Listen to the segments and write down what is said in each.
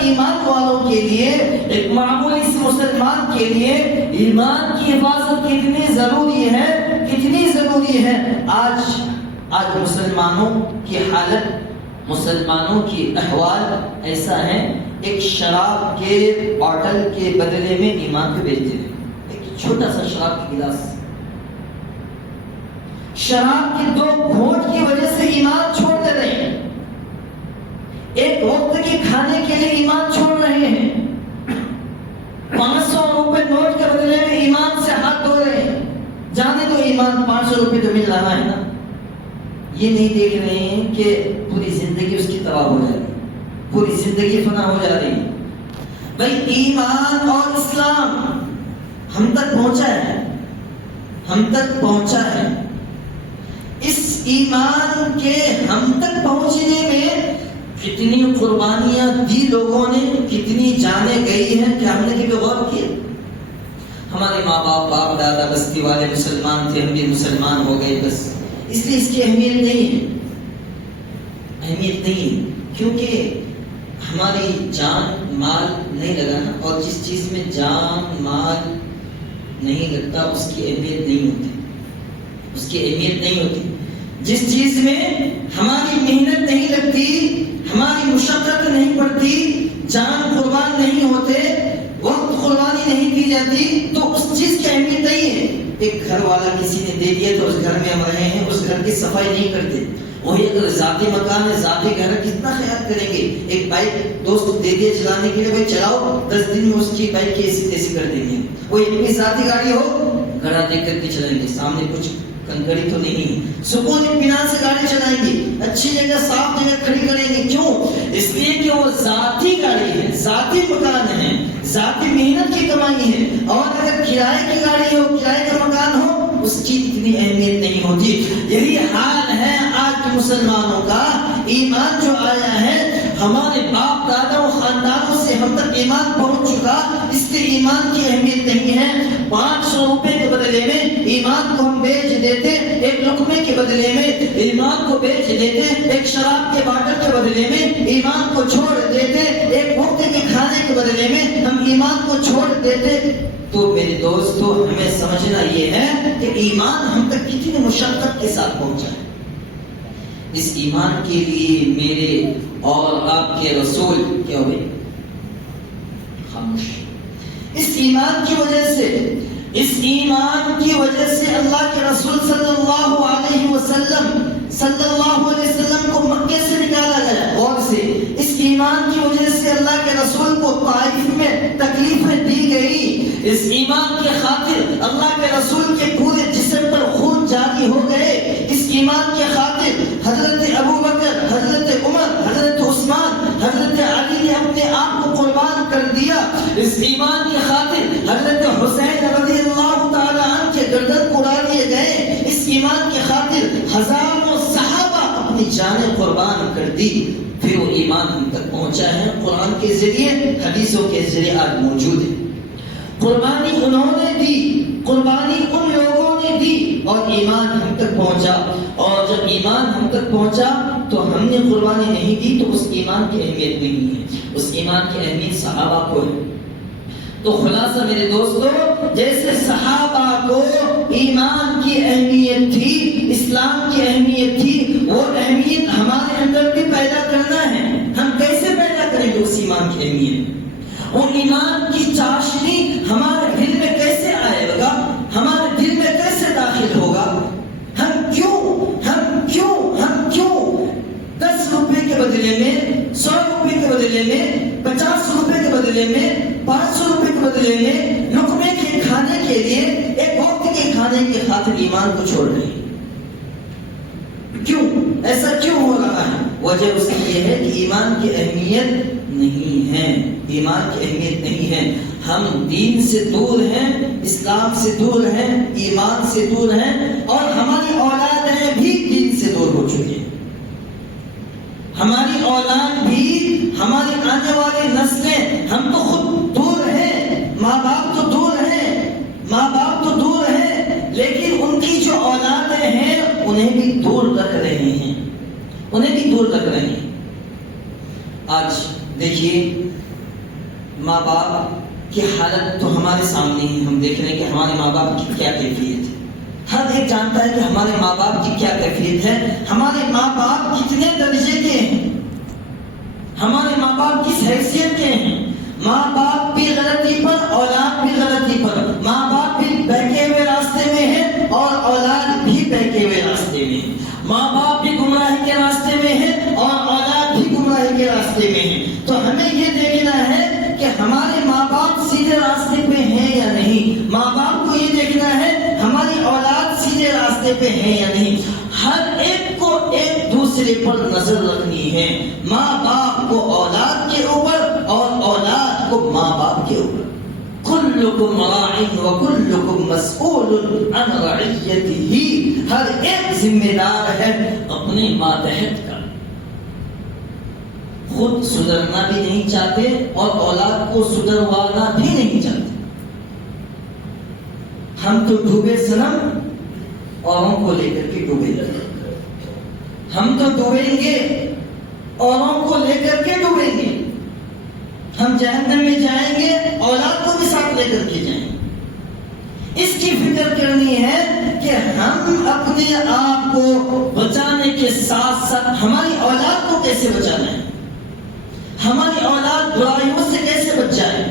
ایمان والوں کے لیے، ایک معمولی سے مسلمان کے لیے ایمان کی حفاظت کتنی ضروری ہے، کتنی ضروری ہے۔ آج مسلمانوں کی حالت، مسلمانوں کی احوال ایسا ہے، ایک شراب کے باٹل کے بدلے میں ایمان کو بیچتے ہیں۔ ایک چھوٹا سا شراب کا گلاس، شراب کے 2 گھونٹ کی وجہ سے ایمان چھوڑ دے رہے ہیں، ایک وقت کے کھانے کے لیے ایمان چھوڑ رہے ہیں، 500 روپے نوٹ کے بدلے میں ایمان سے ہاتھ دھو رہے ہیں۔ جانے تو ایمان 500 روپے تو مل رہا ہے نا، یہ نہیں دیکھ رہے ہیں کہ پوری زندگی اس کی تباہ ہو جائے گی، پوری زندگی فنا ہو جا رہی ہے۔ بھائی ایمان اور اسلام ہم تک پہنچا ہے، ہم تک پہنچا ہے۔ اس ایمان کے ہم تک پہنچنے میں کتنی قربانیاں دی لوگوں نے، کتنی جانیں گئی ہیں کہ ہم نے کبھی غور کیا؟ ہمارے ماں باپ، باپ دادا بستی والے مسلمان تھے، ہم بھی مسلمان ہو گئے، بس اس لیے اس کی اہمیت نہیں ہے، اہمیت نہیں ہے، کیونکہ ہماری جان مال نہیں لگا نا، اور جس چیز میں جان مال نہیں لگتا اس کی اہمیت نہیں ہوتی، اس کی اہمیت نہیں ہوتی۔ جس چیز میں ہماری محنت نہیں لگتی، ہماری مشقت نہیں پڑتی، جان قربان نہیں ہوتے، وقت قربانی نہیں دی جاتی، تو اس چیز کی اہمیت نہیں ہے۔ ایک گھر والا کسی نے دے دیا تو اس گھر میں ہم رہے ہیں، اس گھر کی صفائی نہیں کرتے۔ وہی اگر ذاتی مکان ہے، ذاتی گھر ہے، کتنا خیال کریں گے۔ ایک بائک دوست دے دیا چلانے کے لیے، بھائی چلاؤ، 10 دن میں اس کی بائک کی ایسی تیسی کر دیں گے۔ کوئی اپنی ذاتی گاڑی ہو، گھڑا دیکھ کر کے چلائیں گے، سامنے کچھ کنکڑی تو نہیں، سکون اطمینان سے گاڑی چلائیں گے، اچھی جگہ صاف جگہ کھڑی کریں گے۔ کیوں؟ اس لیے کہ وہ ذاتی گاڑی ہے، ذاتی مکان ہے، ذاتی محنت کی کمائی ہے۔ اور اگر کرائے کی گاڑی ہو، کرائے کا مکان ہو، اس کی اتنی اہمیت نہیں ہوتی۔ یہی حال ہے آج کے مسلمانوں کا۔ ایمان جو آیا ہے، ہمارے باپ دادا و خاندانوں سے ہم تک ایمان پہنچ چکا، اس لیے ایمان کی اہمیت نہیں ہے۔ 500 روپے کے بدلے میں ایمان کو ہم بیچ دیتے، ایک لقمے کے بدلے میں ایمان کو بیچ دیتے، ایک شراب کے باٹل کے بدلے میں ایمان کو چھوڑ دیتے، ایک وقت کے کھانے کے بدلے میں ہم ایمان کو چھوڑ دیتے۔ تو میرے دوستو، ہمیں سمجھنا یہ ہے کہ ایمان ہم تک کتنی مشقت کے ساتھ پہنچا ہے۔ اس ایمان کے لیے میرے اور آپ کے رسول کیا ہوئے؟ خاموش۔ اس ایمان کی وجہ سے، اس ایمان کی وجہ سے اللہ کے رسول صلی اللہ علیہ وسلم کو مکے سے نکالا گیا۔ اور سے اس ایمان کی وجہ سے اللہ کے رسول کو طائف میں تکلیفیں دی گئی۔ اس ایمان کے خاطر اللہ کے رسول کے پورے جسم پر خون جاری ہو گئے۔ اس ایمان کے خاطر حضرت ابو بکر، حضرت عمر، حضرت عثمان، حضرت علی نے اپنے آپ کو قربان کر دیا۔ اس ایمان کی خاطر حضرت حسین رضی اللہ تعالی عنہ کے گردن اڑا دیے گئے۔ اس ایمان کی خاطر ہزاروں صحابہ اپنی جانیں قربان کر دی۔ پھر وہ ایمان ہم تک پہنچا ہے، قرآن کے ذریعے، حدیثوں کے ذریعے آج موجود ہے۔ قربانی انہوں نے دی، قربانی ان لوگوں نے دی، اور ایمان ہم تک پہنچا۔ اور جب ایمان ہم تک پہنچا تو ہم نے قربانی نہیں دی تو اس ایمان کی اہمیت نہیں ہے، اس ایمان کی اہمیت صحابہ کو ہے۔ تو خلاصہ میرے دوستو، جیسے صحابہ کو ایمان کی اہمیت تھی، اسلام کی اہمیت تھی، وہ اہمیت ہمارے اندر بھی پیدا کرنا ہے۔ ہم کیسے پیدا کریں گے اس ایمان کی اہمیت؟ وہ ایمان کی چاشنی ہمارے دل میں کیسے آئے گا، ہمارے دل میں کیسے داخل ہوگا؟ ہم کیوں 10 روپے کے بدلے میں، 100 روپے کے بدلے میں، 50 روپے کے بدلے میں، 500 روپے کے بدلے میں لقمے کے کھانے کے لیے، ایک وقت کے کھانے کے خاطر ایمان کو چھوڑ رہے ہیں؟ کیوں ایسا کیوں ہو رہا ہے؟ وجہ اس کی یہ ہے کہ ایمان کی اہمیت نہیں ہے، ایمان کی اہمیت نہیں ہے۔ ہم دین سے دور ہیں، اسلام سے دور ہیں، ایمان سے دور ہیں، اور ہماری اولادیں بھی دین سے دور ہو چکی ہیں۔ ہماری اولاد بھی، ہماری آنے والی نسلیں، ہم تو خود دور ہیں، ماں باپ تو دور ہیں، لیکن ان کی جو اولادیں ہیں انہیں بھی دور رکھ رہے ہیں، آج دیکھیے دیکھیے ماں باپ کی حالت تو ہمارے سامنے ہی، ہم دیکھ رہے ہیں کہ ہمارے ماں باپ کی کیا کیفیت ہے. ہر ایک جانتا ہے کہ ہمارے ماں باپ کی کیا کیفیت ہے. ہمارے ماں باپ کتنے درجے کے ہیں، ہمارے ماں باپ کس حیثیت کے ہیں. ماں باپ بھی غلطی پر، اولاد بھی غلطی پر. ماں باپ بھی بہکے ہوئے راستے میں ہے اور اولاد بھی بہکے ہوئے راستے میں ہے. ماں باپ بھی گمراہی کے راستے میں ہے اور اولاد بھی گمراہی کے راستے میں ہے. تو ہمیں یہ دیکھنا ہے کہ ہمارے ماں باپ سیدھے راستے پہ ہیں یا نہیں. ماں باپ کو یہ دیکھنا ہے ہماری اولاد سیدھے راستے پہ ہے یا نہیں. ہر ایک کو ایک دوسرے پر نظر رکھنی ہے. ماں باپ کو اولاد کے اوپر اور اولاد کو ماں باپ کے اوپر. کلکم راع وکلکم مسئول عن رعیتہ. ہر ایک ذمہ دار ہے اپنے ماتحت کا. خود سدھرنا بھی نہیں چاہتے اور اولاد کو سدھروانا بھی نہیں چاہتے. ہم تو ڈوبے صنم اوروں کو لے کر کے ڈوبے. ہم تو ڈوبیں گے اوروں کو لے کر کے ڈوبیں گے. ہم جہنم میں جائیں گے اولاد کو بھی ساتھ لے کر کے جائیں گے. اس کی فکر کرنی ہے کہ ہم اپنے آپ کو بچانے کے ساتھ ساتھ ہماری اولاد کو کیسے بچانا ہے. ہماری اولاد برائیوں سے کیسے بچ جائے،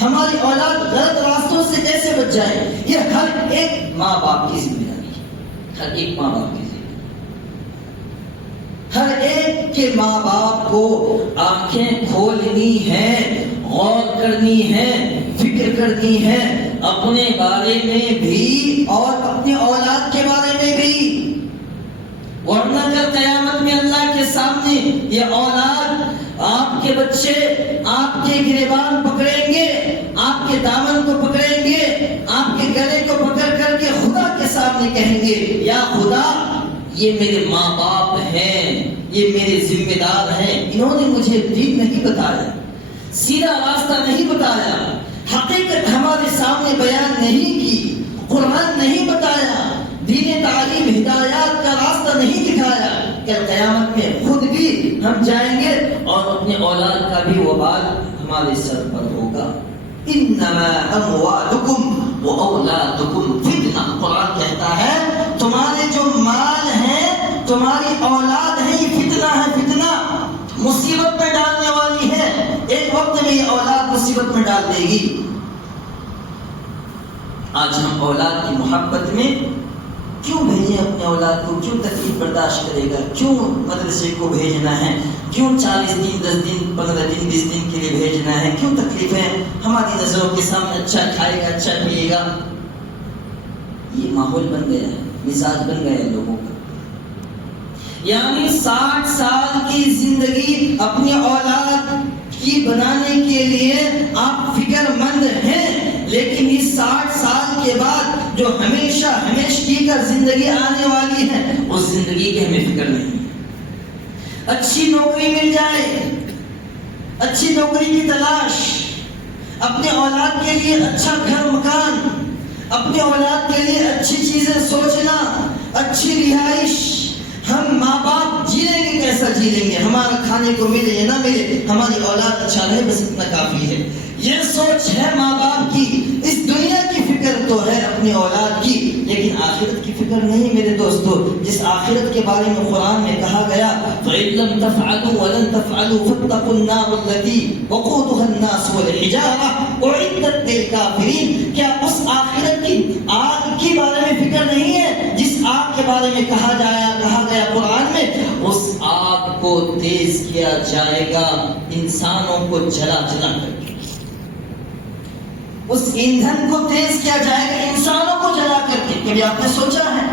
ہماری اولاد غلط راستوں سے کیسے بچ جائے. یہ ہر ایک ماں باپ کی ذمہ داری ہے. ہر ایک ماں باپ کی ذمہ داری. ہر ایک کے ماں باپ کو آنکھیں کھولنی ہے، غور کرنی ہے، فکر کرنی ہے اپنے بارے میں بھی اور اپنی اولاد کے بارے میں بھی. ورنہ کل قیامت میں اللہ کے سامنے یہ اولاد، آپ کے بچے آپ کے گریبان پکڑیں گے، آپ کے دامن کو پکڑیں گے، آپ کے گلے کو پکڑ کر کے خدا کے سامنے کہیں گے یا خدا یہ میرے ماں باپ ہیں، یہ میرے ذمہ دار ہیں. انہوں نے مجھے دین نہیں بتایا، سیدھا راستہ نہیں بتایا، حقیقت ہمارے سامنے بیان نہیں کی، قرآن نہیں بتایا، دین تعلیم ہدایات کا راستہ نہیں دکھایا. کہ قیامت میں خود بھی ہم جائیں گے اور اپنے اولاد کا بھی وبال ہمارے سر پر ہوگا. انما اموالکم واولادکم فتنہ. قرآن کہتا ہے تمہارے جو مال ہیں، تمہاری اولاد ہے، یہ فتنہ ہے. فتنہ مصیبت میں ڈالنے والی ہے. ایک وقت میں یہ اولاد مصیبت میں ڈال دے گی. آج ہم اولاد کی محبت میں کیوں بھیجیں اپنے اولاد کو؟ کیوں تکلیف برداشت کرے گا؟ کیوں مدرسے کو بھیجنا ہے؟ کیوں 40 دن 10 دن 15 دن 20 دن کے لیے بھیجنا ہے؟ کیوں تکلیفیں؟ ہماری نظروں کے سامنے اچھا کھائے گا، اچھا پیے گا. یہ ماحول بن گیا ہے، مزاج بن گیا ہے لوگوں کا. یعنی 60 سال کی زندگی اپنی اولاد کی بنانے کے لیے آپ فکر مند ہیں، لیکن اس 60 سال کے بعد جو ہمیشہ ہمیشگی کا زندگی آنے والی ہے اس زندگی کی ہمیں فکر نہیں. اچھی نوکری مل جائے، اچھی نوکری کی تلاش، اپنے اولاد کے لیے اچھا گھر مکان، اپنے اولاد کے لیے اچھی چیزیں سوچنا، اچھی رہائش. ہم ماں باپ جی لیں گے، کیسا جی لیں گے؟ ہمارا کھانے کو ملے یا نہ ملے، ہماری اولاد اچھا رہے بس اتنا کافی ہے. یہ سوچ ہے ماں باپ کی. اس دنیا کی فکر تو ہے اپنی اولاد کی، لیکن آخرت کی فکر نہیں میرے دوستو. جس آخرت کے بارے میں قرآن میں کہا گیا فَإِن لَّمْ تَفْعَلُوا وَلَن تَفْعَلُوا فَاتَّقُوا النَّارَ الَّتِي وَقُودُهَا النَّاسُ وَالْحِجَارَةُ أُعِدَّتْ لِلْكَافِرِينَ. کیا اس آخرت کی آگ کے بارے میں فکر نہیں ہے جس آگ کے بارے میں کہا گیا قرآن میں؟ اس آگ کو تیز کیا جائے گا انسانوں کو جلا جلا کر کے. اس ایندھن کو تیز کیا جائے گا انسانوں کو جلا کر کے. کبھی آپ نے سوچا ہے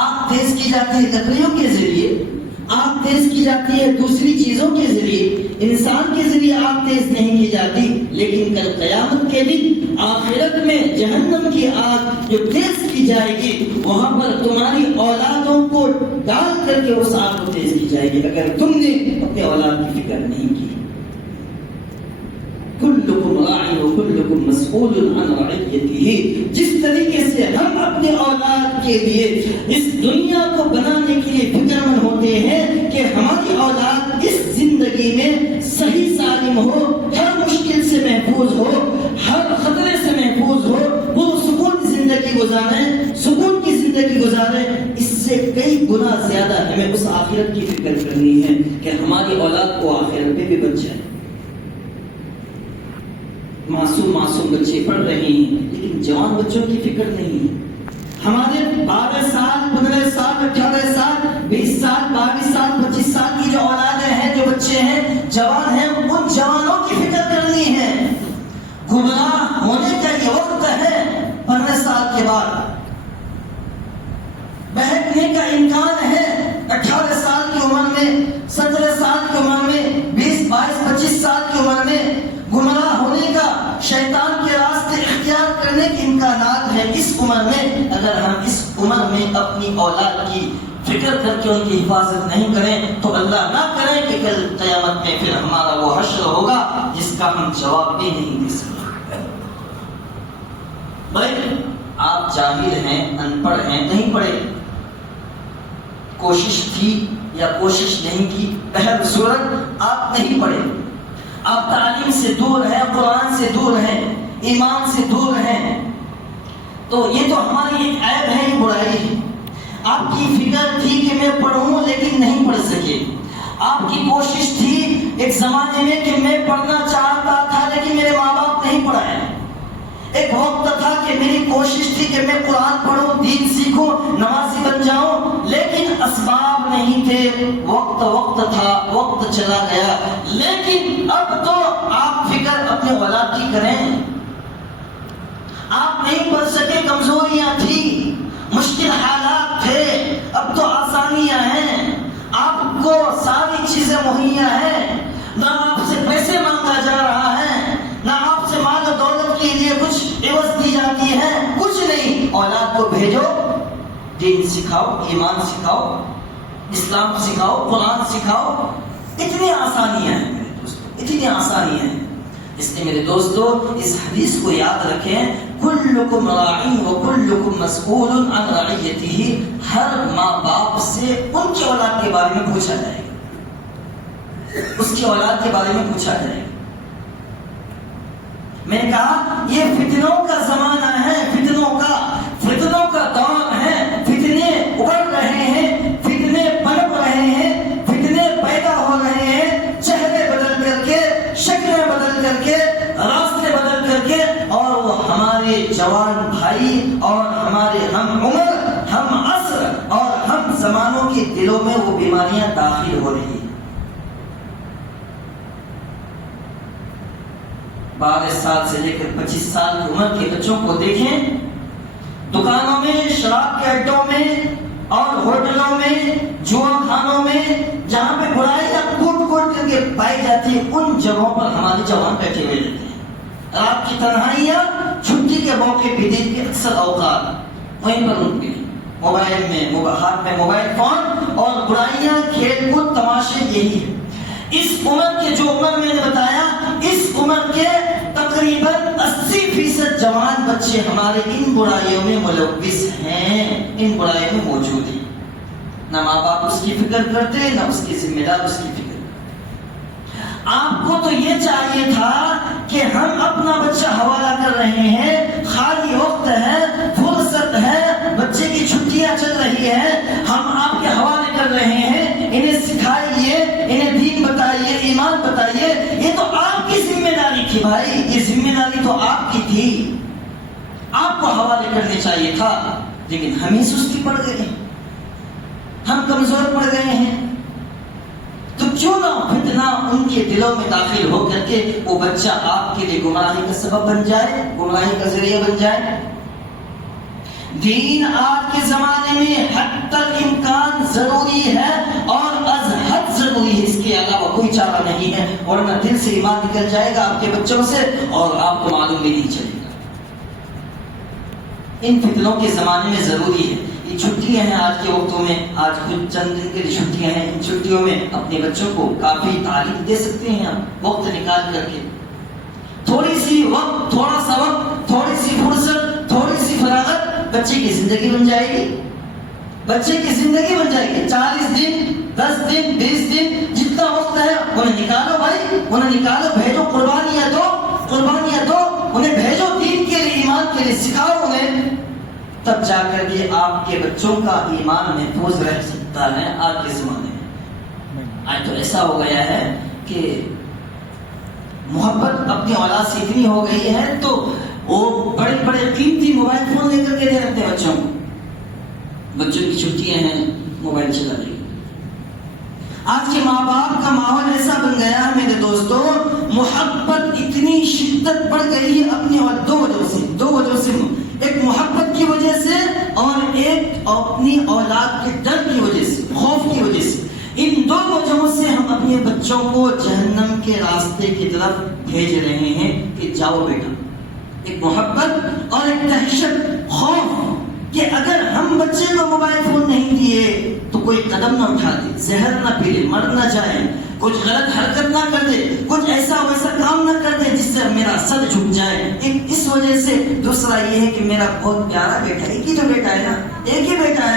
آگ تیز کی جاتی ہے لکڑیوں کے ذریعے، آگ تیز کی جاتی ہے دوسری چیزوں کے ذریعے، انسان کے ذریعے آگ تیز نہیں کی جاتی. لیکن کل قیامت کے دن آخرت میں جہنم کی آگ جو تیز کی جائے گی، وہاں پر تمہاری اولادوں کو ڈال کر کے اس آگ کو تیز کی جائے گی اگر تم نے اپنے اولاد کی فکر نہیں کی. کلکم راع وکلکم مسئول عن رعیتہ. جس طریقے سے ہم اپنے اولاد کے لیے اس دنیا کو بنانے کے لیے فکر مند ہوتے ہیں کہ ہماری اولاد اس زندگی میں صحیح سالم ہو، ہر مشکل سے محفوظ ہو، ہر خطرے سے محفوظ ہو، وہ سکون کی زندگی گزارے، سکون کی زندگی گزارے، اس سے کئی گنا زیادہ ہمیں اس آخرت کی فکر کرنی ہے کہ ہماری اولاد کو آخرت میں بھی بچ جائے. معصوم بچے پڑھ رہے ہیں لیکن جوان بچوں کی فکر نہیں ہے. ہمارے 12 سال 15 سال 18 سال 20 سال 22 سال 25 سال کی جو اولادیں ہیں، جو بچے ہیں، جوان ہیں، ان جوانوں کی فکر کرنی ہے. گمراہ ہونے کا یہ وقت ہے. 15 سال کے بعد بہکنے کا امکان ہے. 18 سال کی عمر میں، 17 سال کی عمر میں، 20 22 25 سال کی عمر میں گمراہ ہونے کا، شیطان کے راستے اختیار کرنے کے امکانات ہیں. اس عمر میں اگر ہم اس عمر میں اپنی اولاد کی فکر کر کے ان کی حفاظت نہیں کریں تو اللہ نہ کرے کہ کل قیامت میں پھر ہمارا وہ حشر ہوگا جس کا ہم جواب بھی نہیں دے سکتے. بھائی آپ جاہل ہیں، ان پڑھ ہیں، نہیں پڑھے، کوشش تھی یا کوشش نہیں کی، بہر صورت آپ نہیں پڑھے، آپ تعلیم سے دور ہیں، قرآن سے دور ہیں، ایمان سے دور ہیں، تو یہ تو ہماری ایک عیب ہے، یہ برائی ہے. آپ کی فکر تھی کہ میں پڑھوں لیکن نہیں پڑھ سکے. آپ کی کوشش تھی ایک زمانے میں کہ میں پڑھنا چاہتا تھا لیکن میرے ماں باپ نہیں پڑھائے. ایک وقت تھا کہ میری کوشش تھی کہ میں قرآن پڑھوں، دین سیکھوں، نمازی بن جاؤں، لیکن اسباب نہیں تھے. وقت تھا، وقت چلا گیا. لیکن اب تو آپ فکر اپنے اولاد کی کریں. آپ نہیں پڑھ سکے، کمزوریاں تھی، مشکل حالات تھے، اب تو آسانیاں ہیں. آپ کو ساری چیزیں مہیا ہیں. نہ آپ سے پیسے مانگا جا رہا ہے، نہ آپ سے مال و دولت کے لیے کچھ عوض دی جاتی ہے، کچھ نہیں. اولاد کو بھیجو، دین سکھاؤ، ایمان سکھاؤ، اسلام سکھاؤ، قرآن سکھاؤ. اتنی آسانیاں ہیں میرے دوستو، اتنی آسانیاں ہیں. اس لیے میرے دوستو اس حدیث کو یاد رکھیں، کلکم راع وکلکم مسئول عن رعیتہ. ہر ماں باپ سے ان کی اولاد کے بارے میں پوچھا جائے گا، اس کی اولاد کے بارے میں پوچھا جائے گا. میں نے کہا یہ فتنوں کا زمانہ ہے، فتنوں کا دور ہے. فتنے ابھر رہے ہیں، فتنے پنپ رہے ہیں، فتنے پیدا ہو رہے ہیں. چہرے بدل کر کے، شکلیں بدل کر کے، راستے بدل کر کے، اور وہ ہمارے جوان بھائی اور ہمارے ہم عمر، ہم عصر اور ہم زمانوں کے دلوں میں وہ بیماریاں داخل ہو رہی ہیں. 12 سال سے لے کر 25 سال کی عمر کے بچوں کو دیکھیں، دکانوں میں، شراب کے اڈوں میں اور ہوٹلوں میں، جوا خانوں میں، جہاں پہ برائیاں کوٹ کر کے پائی جاتی ہیں، ان جگہوں پر ہمارے جوان بیٹھے ہوئے رہتے ہیں. رات کی تنہائیاں، چھٹی کے موقع پہ دن کے اکثر اوقات وہیں پر ان کے موبائل میں، ہاتھ میں موبائل فون اور برائیاں، کھیل کود، تماشے، یہی ہے. اس عمر کے جو عمر میں نے بتایا، اس عمر کے تقریباً 80% جوان بچے ہمارے ان برائیوں میں ملوث ہیں، ان برائیوں میں موجود ہیں. نہ ماں باپ اس کی فکر کرتے، نہ اس کے ذمہ دار اس کی فکر. آپ کو تو یہ چاہیے تھا کہ ہم اپنا بچہ حوالہ کر رہے ہیں، خالی وقت ہے، فرصت ہے، بچے کی چھٹیاں چل رہی ہیں، ہم آپ کے حوالے کر رہے ہیں، انہیں سکھائیے، انہیں دین بتائیے، ایمان بتائیے. یہ تو آپ کی ذمہ داری تھی بھائی، یہ ذمہ داری تو آپ کی تھی، آپ کو حوالے کرنے چاہیے تھا. لیکن ہم ہی سستی پڑ گئے ہیں، ہم کمزور پڑ گئے ہیں. تو کیوں نہ فتنہ ان کے دلوں میں داخل ہو کر کے وہ بچہ آپ کے لیے گمراہی کا سبب بن جائے، گمراہی کا ذریعہ بن جائے. دین آج کے زمانے میں حتی الامکان ضروری ہے اور از حد ضروری ہے، اس کے علاوہ کوئی چارہ نہیں ہے، ورنہ دل سے ایمان نکل جائے گا آپ کے بچوں سے اور آپ کو معلوم بھی نہیں چلے گا. ان فتنوں کے زمانے میں ضروری ہے. یہ چھٹیاں ہیں آج کے وقتوں میں، آج کچھ چند دن کے لیے چھٹیاں ہیں، ان چھٹیوں میں اپنے بچوں کو کافی تعلیم دے سکتے ہیں آپ وقت نکال کر کے. تھوڑی سی وقت، تھوڑا سا وقت، تھوڑی سی فرصت، تھوڑی سی فراغت بچے کی زندگی بن جائے گی. بچے کی زندگی بن جائے گی. 40 دن، 10 دن، 20 دن، جتنا وقت ہے انہیں نکالو بھائی، انہیں نکالو، بھیجو، قربانیاں دو، قربانیاں دو، انہیں بھیجو دین کے لیے، ایمان کے لیے سکھاؤ انہیں. تب جا کر کے آپ کے بچوں کا ایمان محفوظ رہ سکتا ہے آج کے زمانے میں. آج تو ایسا ہو گیا ہے کہ محبت اپنی اولاد سے اتنی ہو گئی ہے تو وہ بڑے بڑے قیمتی موبائل فون لے کر کے دے رکھتے ہیں بچوں کو. بچوں کی چھٹیاں ہیں، موبائل چلا رہی. آج کے ماں باپ کا ماحول ایسا بن گیا ہے میرے دوستوں، محبت اتنی شدت بڑھ گئی ہے اپنی اور دو وجہ سے ایک محبت کی وجہ سے اور ایک اپنی اولاد کے ڈر کی وجہ سے، خوف کی وجہ سے. ان دو وجہوں سے ہم اپنے بچوں کو جہنم کے راستے کی طرف بھیج رہے ہیں کہ جاؤ بیٹا. ایک محبت اور ایک دہشت، خوف کہ اگر ہم بچے کو موبائل فون نہیں دیے تو کوئی قدم نہ اٹھا دے، زہر نہ پی لے، مر نہ جائے، کچھ غلط حرکت نہ کر دے، کچھ ایسا ویسا کام نہ کر دے جس سے میرا سر جھک جائے. اس وجہ سے. دوسرا یہ ہے کہ میرا بہت پیارا بیٹا، ایک ہی تو بیٹا ہے نا، ایک ہی بیٹا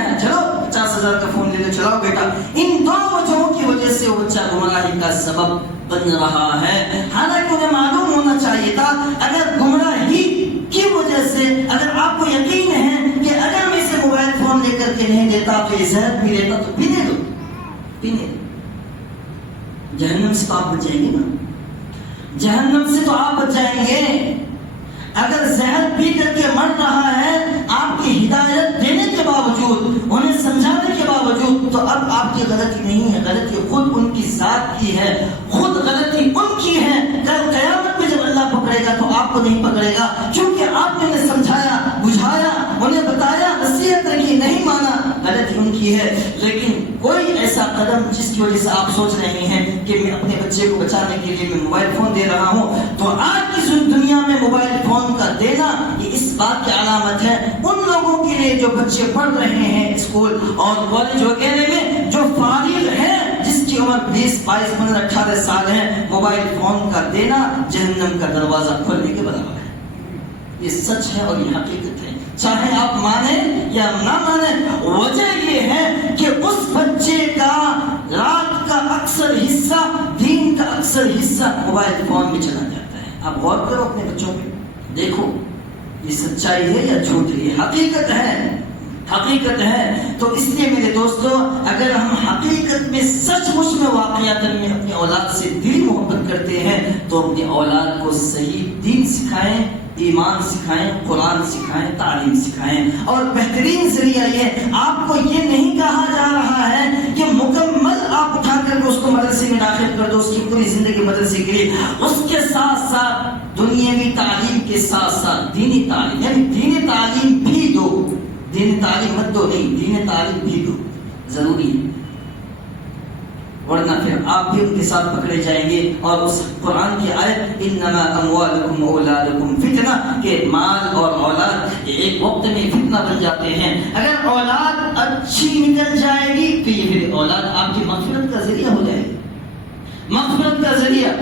ہے، چلو 50,000 کا فون لے لو، چلاؤ بیٹا. ان دو وجہوں کی وجہ سے وہ بچہ گمراہی کا سبب بن رہا ہے. حالانکہ انہیں معلوم ہونا چاہیے تھا اگر گمراہی کی وجہ سے، اگر آپ کو یقین ہے کہ اگر میں اسے موبائل فون لے کر کے نہیں دیتا تو یہ زہر پی لیتا تو پینے دو. جہنم سے تو آپ بچ جائیں گے نا، جہنم سے تو آپ بچ جائیں گے. اگر زہر پی کر کے مر رہا ہے آپ کی ہدایت دینے کے باوجود، انہیں سمجھانے کے باوجود، تو اب آپ کی غلطی نہیں ہے، غلطی خود ان کی ذات کی ہے، خود غلطی ان کی ہے. کل قیامت میں جب اللہ پکڑے گا تو آپ کو نہیں پکڑے گا، کیونکہ آپ نے انہیں سمجھایا، بجھایا، انہیں بتایا، نصیحت رکھی، نہیں مانا، غلطی ان کی ہے. لیکن کوئی ایسا قدم جس کی وجہ سے آپ سوچ رہے ہیں کہ میں اپنے بچے کو بچانے کے لیے میں موبائل فون دے رہا ہوں، تو آج کی دنیا میں موبائل فون کا دینا یہ اس بات کی علامت ہے ان لوگوں کے لیے جو بچے پڑھ رہے ہیں اسکول اور کالج وغیرہ میں، جو فارغ ہیں، جس کی عمر 20، 22، 15، 18 سال ہے. موبائل فون کا دینا جہنم کا دروازہ کھولنے کے برابر ہے. یہ سچ ہے اور یہ حقیقت ہے، چاہے آپ مانیں یا نہ مانیں. وجہ یہ ہے کہ اس بچے کا رات کا اکثر حصہ، دین کا اکثر حصہ موبائل فون میں چلا جاتا ہے. آپ غور کرو اپنے بچوں پہ، دیکھو یہ سچائی ہے یا جھوٹ ہے، یہ حقیقت ہے، حقیقت ہے. تو اس لیے میرے دوستو، اگر ہم حقیقت میں سچ مچ میں واقعات میں اپنی اولاد سے دلی محبت کرتے ہیں تو اپنی اولاد کو صحیح دین سکھائیں، ایمان سکھائیں، قرآن سکھائیں، تعلیم سکھائیں. اور بہترین ذریعہ یہ، آپ کو یہ نہیں کہا جا رہا ہے کہ مکمل آپ اٹھا کر کے اس کو مدرسے میں داخل کر دو، اس کی پوری زندگی مدرسے کے لیے. اس کے ساتھ ساتھ دنیاوی تعلیم کے ساتھ ساتھ دینی تعلیم، یعنی دینی تعلیم بھی دو. دینی تعلیم مت دو نہیں، دینی تعلیم بھی دو، ضروری ہے. ورنہ پھر آپ بھی ان کے ساتھ پکڑے جائیں گے. اور اس قرآن کی آیت انما اموالکم اولادکم فتنہ، کہ مال اور اولاد ایک وقت میں فتنہ بن جاتے ہیں. اگر اولاد اچھی نکل جائے گی تو یہ پھر اولاد آپ کی مغفرت کا ذریعہ ہو جائے گی، مغفرت کا ذریعہ.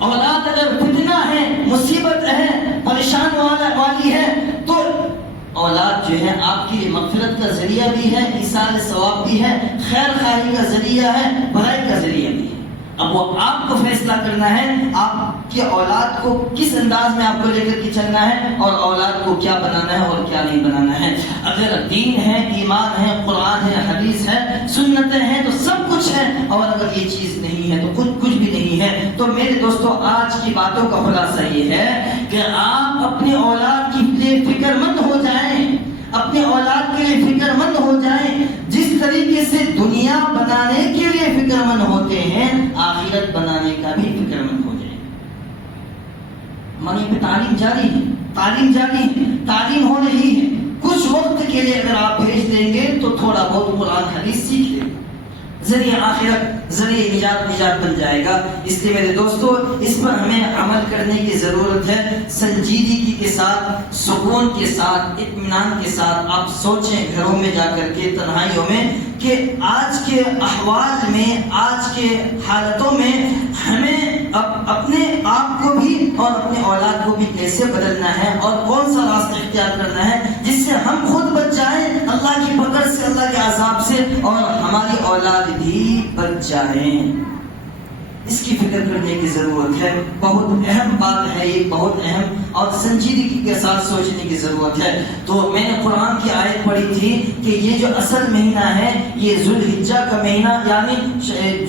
اولاد اگر فتنہ ہے، مصیبت ہے، پریشان والی ہے، تو اولاد جو ہے آپ کی مغفرت کا ذریعہ بھی ہے، ایصال ثواب بھی ہے، خیر خواہی کا ذریعہ ہے، بھلائی کا ذریعہ بھی ہے. اب وہ آپ کو فیصلہ کرنا ہے آپ کی اولاد کو کس انداز میں آپ کو لے کر کے چلنا ہے اور اولاد کو کیا بنانا ہے اور کیا نہیں بنانا ہے. اگر دین ہے، ایمان ہے، قرآن ہے، حدیث ہے، سنتیں ہیں تو سب کچھ ہے. اور اگر یہ چیز نہیں ہے تو کچھ بھی نہیں ہے. تو میرے دوستو، آج کی باتوں کا خلاصہ یہ ہے کہ آپ اپنی اولاد کے لیے فکر مند ہو جائیں، اپنے اولاد کے لیے فکر مند ہو جائیں. جس طریقے سے دنیا بنانے کے لیے فکر مند ہوتے ہیں، آخرت بنانے کا بھی فکر مند ہو جائیں. ہماری پہ تعلیم جاری ہے، تعلیم جاری ہے، تعلیم ہو رہی ہے. کچھ وقت کے لیے اگر آپ بھیج دیں گے تو تھوڑا بہت قرآن حدیث سیکھ لیں، ذریعہ آخرت، ذریعہ نجات بن جائے گا. اس لیے میرے دوستو، اس پر ہمیں عمل کرنے کی ضرورت ہے. سنجیدگی کے ساتھ، سکون کے ساتھ، اطمینان کے ساتھ آپ سوچیں گھروں میں جا کر کے، تنہائیوں میں، کہ آج کے احوال میں، آج کے حالتوں میں ہمیں اپنے آپ کو کیسے بدلنا ہے اور کون سا راستہ اختیار کرنا ہے جس سے ہم خود بچ جائیں اللہ کی پکڑ سے، اللہ کے عذاب سے، اور ہماری اولاد بھی بچ جائیں، اس کی فکر کرنے کی ضرورت ہے۔ بہت اہم بات ہے یہ، بہت اہم اور سنجیدگی کے ساتھ سوچنے کی ضرورت ہے۔ تو میں نے قرآن کی آیت پڑھی تھی کہ یہ جو اصل مہینہ ہے یہ ذوالحجہ کا مہینہ، یعنی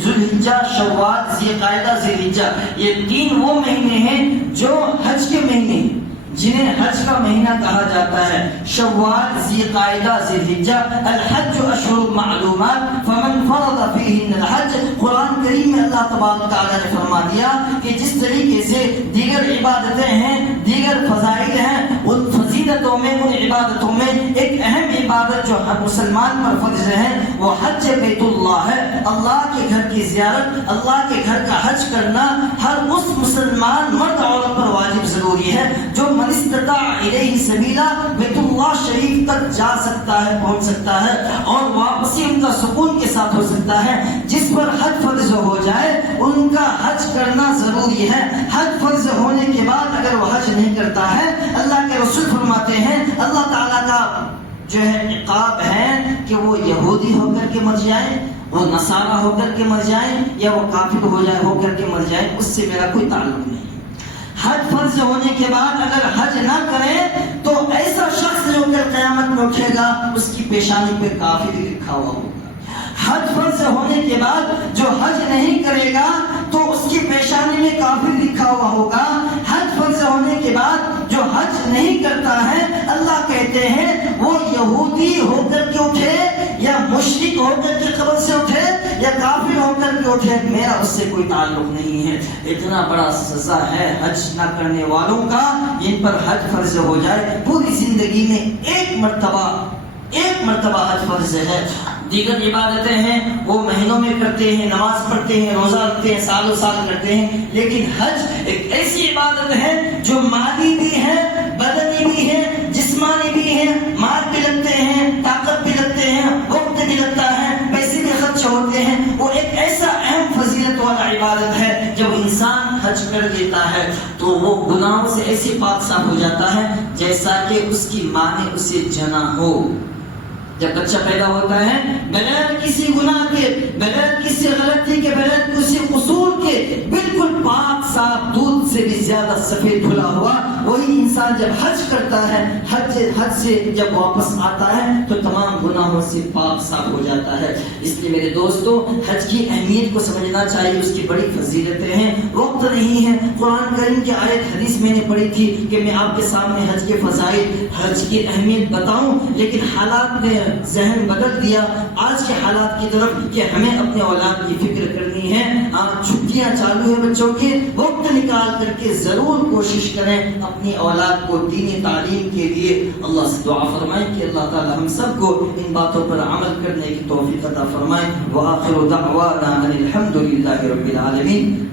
ذوالحجہ، شوال، ذی القعدہ، ذی الحجہ، یہ 3 وہ مہینے ہیں جو حج کے مہینے ہیں، جنہیں حج کا مہینہ کہا جاتا ہے۔ شوال، ذی القعدہ، ذی الحجہ، الحج اشہر معلومات فمن فرض فیہن الحج۔ قرآن کریم میں اللہ تبارک تعالیٰ نے فرما دیا کہ جس طریقے سے دیگر عبادتیں ہیں، دیگر فضائل ہیں، ان فضیلتوں میں، ان عبادتوں میں ایک اہم عبادت جو ہر مسلمان پر فرض ہے وہ حج بیت اللہ ہے۔ اللہ کے گھر کی زیارت، اللہ کے گھر کا حج کرنا ہر اس مسلمان مرد عورت پر واجب ضروری ہے جو من استطاع الیہ سبیلا، بیت اللہ شریف تک جا سکتا ہے، پہنچ سکتا ہے، اور واپسی ان کا سکون کے ساتھ ہو سکتا ہے۔ جس پر حج فرض ہو جائے ان کا حج کرنا ضروری ہے۔ حج فرض ہونے کے بعد اگر وہ حج نہیں کرتا ہے، اللہ کے رسول فرماتے ہیں اللہ تعالیٰ کا جو ہے عقاب ہے کہ وہ یہودی ہو کر کے مر جائیں، وہ نصارہ ہو کر کے مر جائیں، یا وہ کافر ہو کر کے مر جائیں، اس سے میرا کوئی تعلق نہیں۔ حج فرض ہونے کے بعد اگر حج نہ کرے تو ایسا شخص جو کل قیامت میں اٹھے گا اس کی پیشانی پہ کافر لکھا ہوا ہوگا۔ حج فرض ہونے کے بعد جو حج نہیں کرے گا تو اس کی پیشانی میں کافر لکھا ہوا ہوگا۔ حج فرض ہونے کے بعد جو حج نہیں کرتا ہے، اللہ کہتے ہیں وہ یہودی ہو کر کے اٹھے یا مشرک ہو کر کے قبر سے اٹھے یا کافر ہو کر کے اٹھے، میرا اس سے کوئی تعلق نہیں ہے۔ اتنا بڑا سزا ہے حج نہ کرنے والوں کا، جن پر حج فرض ہو جائے پوری زندگی میں ایک مرتبہ حج فرض ہے۔ دیگر عبادتیں ہیں وہ مہینوں میں کرتے ہیں، نماز پڑھتے ہیں، روزہ رکھتے ہیں، سالوں سال کرتے ہیں، لیکن حج ایک ایسی عبادت ہے جو مالی بھی ہے، بدنی بھی ہے، جسمانی بھی ہے، مال بھی لگتے ہیں، طاقت بھی لگتے ہیں، وقت بھی لگتا ہے، پیسے بھی خرچ ہوتے ہیں۔ وہ ایک ایسا اہم فضیلت والا عبادت ہے، جب انسان حج کر لیتا ہے تو وہ گناہوں سے ایسے پاک صاف ہو جاتا ہے جیسا کہ اس کی ماں نے اسے جنا ہو۔ جب بچہ پیدا ہوتا ہے بغیر کسی گناہ کے، بغیر کسی غلطی کے، بغیر کسی قصور کے، بالکل پاک صاف، دودھ سے بھی زیادہ سفید دھلا ہوا، وہی انسان جب حج کرتا ہے، حج سے جب واپس آتا ہے تو تمام گناہوں سے پاک صاف ہو جاتا ہے۔ اس لیے میرے دوستو، حج کی اہمیت کو سمجھنا چاہیے، اس کی بڑی فضیلتیں ہیں۔ وقت نہیں ہے، قرآن کریم کی آیت حدیث میں نے پڑھی تھی کہ میں آپ کے سامنے حج کے فضائل، حج کی اہمیت بتاؤں، لیکن حالات نے ذہن بدل دیا آج کے حالات کی طرف کہ ہمیں اپنے اولاد کی فکر کرنی ہے۔ آج چھٹیاں چالو ہیں بچوں کے، وقت نکال کر کے ضرور کوشش کریں اپنی اولاد کو دینی تعلیم کے لیے۔ اللہ سے دعا فرمائیں کہ اللہ تعالی ہم سب کو ان باتوں پر عمل کرنے کی توفیق عطا فرمائے۔ وآخر دعوانا ان الحمد للہ رب العالمین۔